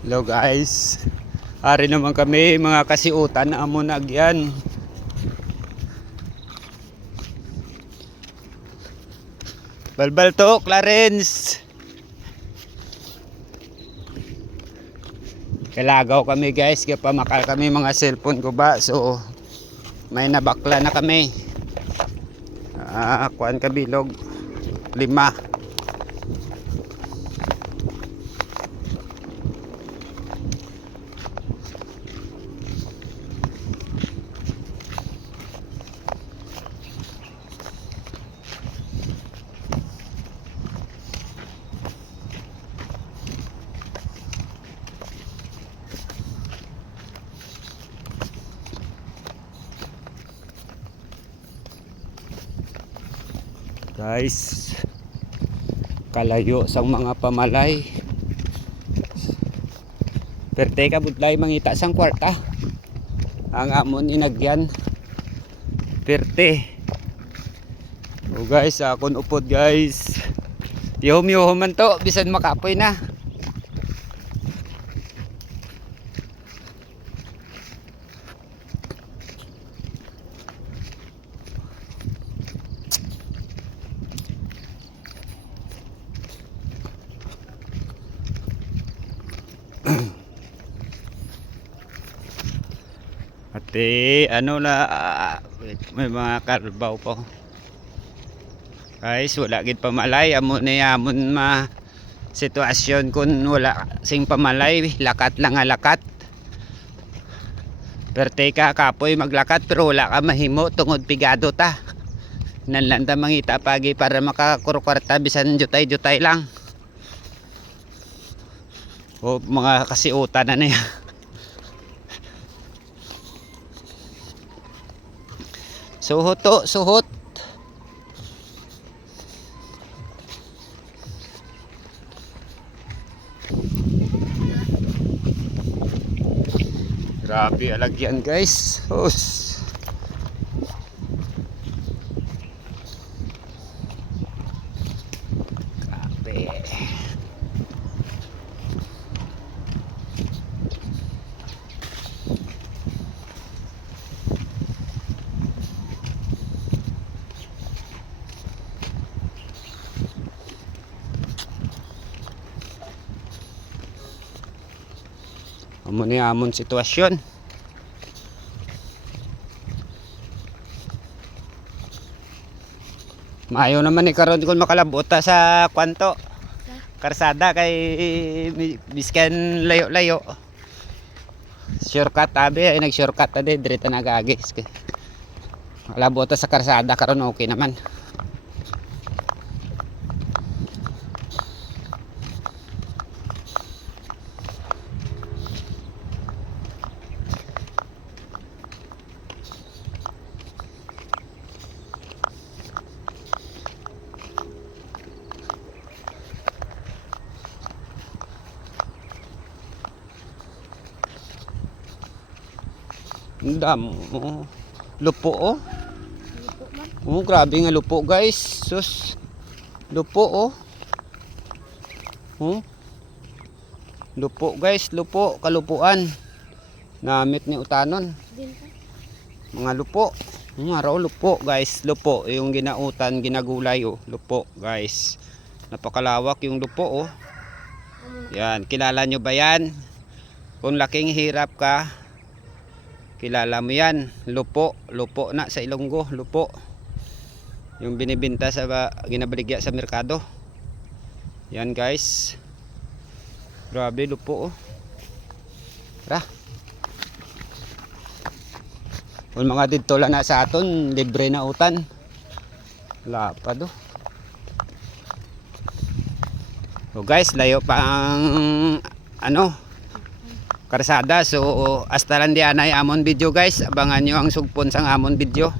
Hello guys, ari naman kami mga kasiutan na amo nagyan. Balbal to, Clarence. Kalagaw kami guys, kaya pamakal kami mga cellphone ko ba. So may nabakla na kami. Kuan kabilog 5. Guys, kalayo sang mga pamalay. Perte ka budlay mangita sang kwarta. Ang amon inagyan. Perte. O guys, akon upod guys. Yom man to, bisan makapoy na. Ate, ano na, may mga karbaw po. Guys, wala gid pamalay, amon na amon ma sitwasyon kun wala sing pamalay, lakat lang nga lakat. Perte ka kapoy maglakat pero wala ka mahimo tungod pigado ta. Nanlanda mangita pagi para makakurkwarta bisan jutay-jutay lang. O mga kasiutan na yan. Suhot to, suhot. Grabe alagyan guys. Hus. Grabe. Amo ni amon sitwasyon. Maayo naman ni karon kun makalabot ta sa kwanto. Karsada kay biskan layo-layo. Shortcut tabi ay nag-shortcut ta diretso na gagis. Malabot ta sa karsada karon okay naman. Damo. Lupo oh. Oh, grabe nga lupo guys. Sus. Lupo oh. Oh. Lupo guys, lupo, kalupuan. Namit ni utanon. Mga lupo. Mga raw lupo guys, lupo. Yung ginautan, ginagulay oh. Lupo guys. Napakalawak yung lupo oh. Yan, kilala nyo ba yan? Kung laking hirap ka, kilala mo yan, lupo, lupo na sa Ilonggo, lupo. Yung binibenta sa ginabaligya sa merkado. Yan guys. Grabe lupo oh. Tara. Kung mga dito lang na sa aton, libre na utan. Lapad oh. So guys, layo pa ang ano karsada. So hasta lang diyan ay amon video guys. Abangan nyo ang sugpon sang amon video.